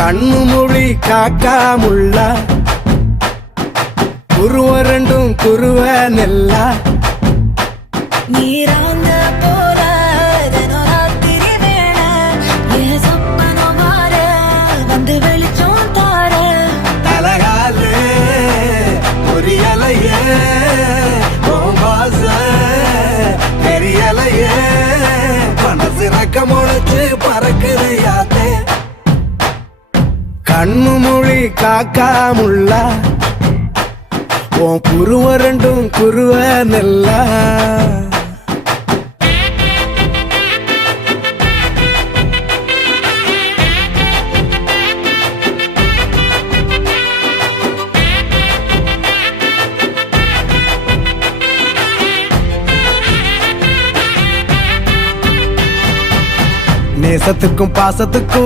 கண்ணு மொழி காக்காமுள்ள குருவ ரெண்டும் குருவ நெல்லா நீராங்க போல தினராத்திரி வேண என் சொப்பனம் மாற வந்து வெளிச்சம் தார தலகாலே பொரியலையே ஓம்பாச பெரியலையே மனசு ரக்க முளைச்சு பறக்குது யாத்தே கண்ணு மொழி காக்காமுள்ள உன் குருவ ரெண்டும் குருவ நெல்லா நேசத்துக்கும் பாசத்துக்கும்